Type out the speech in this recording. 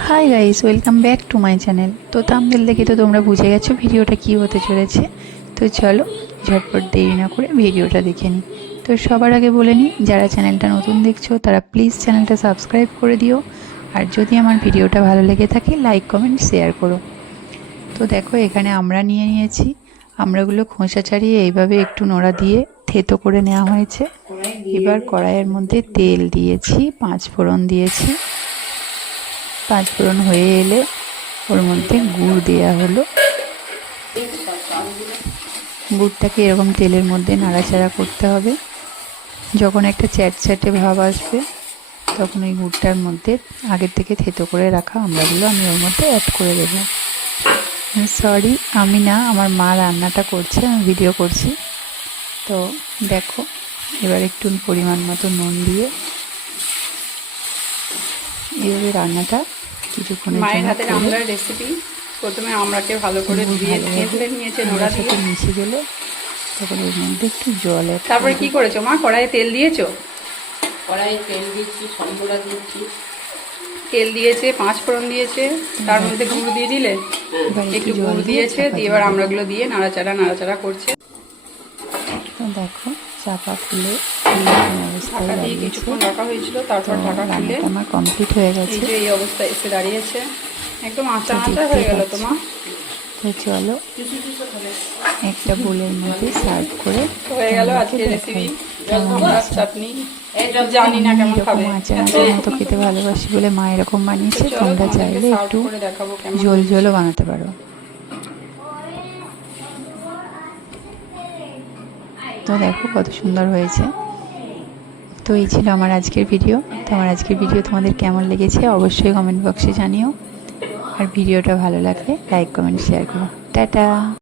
Hi guys, welcome back to my channel. তো thumbnail দেখে তো তোমরা বুঝে গেছো ভিডিওটা কী হতে চলেছে। তো চলো ঝটপট দেরি না করে ভিডিওটা দেখে নিই। তো সবার আগে বলে নিই, যারা চ্যানেলটা নতুন দেখছো তারা প্লিজ চ্যানেলটা সাবস্ক্রাইব করে দিও। আর যদি আমার ভিডিওটা ভালো লেগে থাকে লাইক কমেন্ট শেয়ার করো। তো দেখো এখানে আমরা নিয়ে নিয়েছি। আমড়াগুলো খোসা ছাড়িয়ে এইভাবে একটু নোড়া দিয়ে থেতো করে নেওয়া হয়েছে। এবার কড়াইয়ের মধ্যে তেল দিয়েছি, 5 ফোড়ন দিয়েছি। 5 ফোড়ন হয়ে এলে ওর মধ্যে গুড় দেওয়া হলো। গুড়টাকে এরকম তেলের মধ্যে নাড়াচাড়া করতে হবে। যখন একটা চ্যাটচ্যাটে ভাব আসবে তখন ওই গুড়টার মধ্যে আগের থেকে থেতো করে রাখা আমড়াগুলো আমি ওর মধ্যে অ্যাড করে দেবো। সরি, আমি না, আমার মা রান্নাটা করছে, আমি ভিডিও করছি। তো দেখো এবার একটু পরিমাণ মতো নুন দিয়ে এইভাবে রান্নাটা কিছুক্ষণের মায়ের জন্য হাতের আমড়ার রেসিপি। প্রথমে আমড়াকে ভালো করে ধুয়ে থেঁতলে নিয়েছে নোড়া দিয়ে। মিশে গেলে তখন এর মধ্যে একটু জল অ্যাড। তারপরে কি করেছো মা? কড়াইয়ে তেল দিয়েছো? কড়াইয়ে তেল দিচ্ছি, সম্বরা দিচ্ছি, তেল দিয়েছে, 5 ফোড়ন দিয়েছে, তার মধ্যে গুড় দিয়ে দিলে, একটু গুড় দিয়েছে, দিয়ে এবার আমড়াগুলো দিয়ে নাড়াচাড়া করছে। তো দেখো চাপা খুলে ঢাকা দিয়ে কিছুক্ষণ রাখা হয়েছিল, তারপর ঢাকা খুলে আমার কমপ্লিট হয়ে গেছে। এই যে এই অবস্থায় এসে দাঁড়িয়েছে, একদম আঁচা হয়ে গেল। তো মা তো চলো একটা বোলের মধ্যে সার্ভ করে হয়ে গেল আজকের রেসিপি আমড়ার চাটনি। জানি না কেমন খাবে, আচার মতো খেতে ভালোবাসি বলে মা এরকম বানিয়েছে। তোমরা চাইলে একটু ঝোল ঝোলও বানাতে পারো। তো দেখো কত সুন্দর হয়েছে। তো এই ছিল আমার আজকের ভিডিও। তো আমার আজকের ভিডিও তোমাদের কেমন লেগেছে অবশ্যই কমেন্ট বক্সে জানিও। আর ভিডিওটা ভালো লাগলে লাইক কমেন্ট শেয়ার করো। টাটা।